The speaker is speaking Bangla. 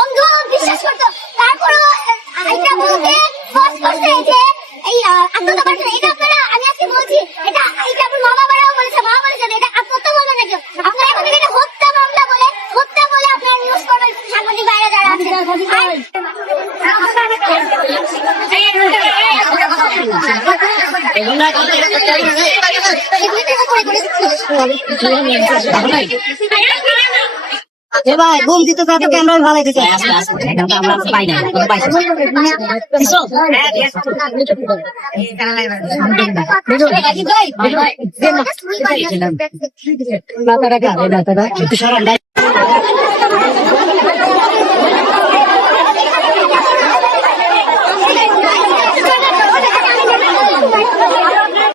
অন্ধ বিশ্বাস করতো। তারপরও এটা বলতে ফোর্স করছে যে এই আত্মহত্যা করছে। এটা আপনারা আমি আজকে বলছি এটা আমার মা বাবারাও বলেছে, মা বলেছে এটা আত্মহত্যা বলবেন না কেউ। আপনারা এখন থেকে এটা হত্যা মামলা বলে আপনারা নিউজ করবেন সাংবাদিক বাইরে যারা আছে। ভাই ঘুম দিতে তো ক্যামেরা ভালো দিতে আমরা পাই না পাই